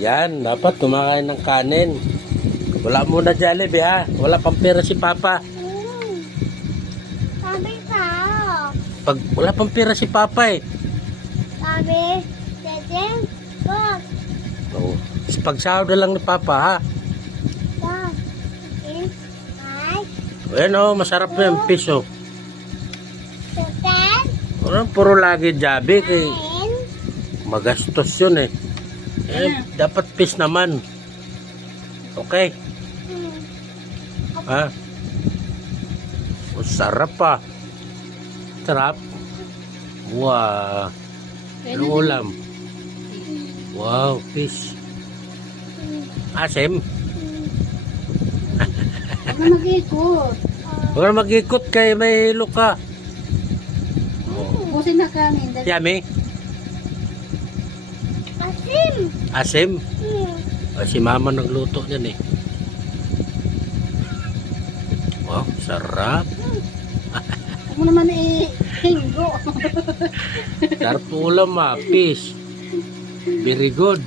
Yan, dapat kumakain ng kanin. Wala muna Jollibee ha. Wala pang pera si Papa. Sabi ka. Pag wala pang pera si Papa eh. Sabi, Deden, wag. Oh, pag sahod na lang ni Papa ha. Wag. In, ay, Ayan oh, masarap na yung piso. Deden, Puro lagi Jollibee kay in, magastos yun eh. Dapat pis naman. Okay. Ha? Oh, sarap pa. Sarap. Wow. Anong ulam? Wow, fish. Asim. Huwag na mag-ikot. Huwag na mag-ikot kay may hilo ka. Busin na kami. Yummy. asim. Asim. O, si Mama nagluto niyan eh. Wow, sarap. Huwag mo naman i-hinggo. Sarap ulam ah, fish. Very good.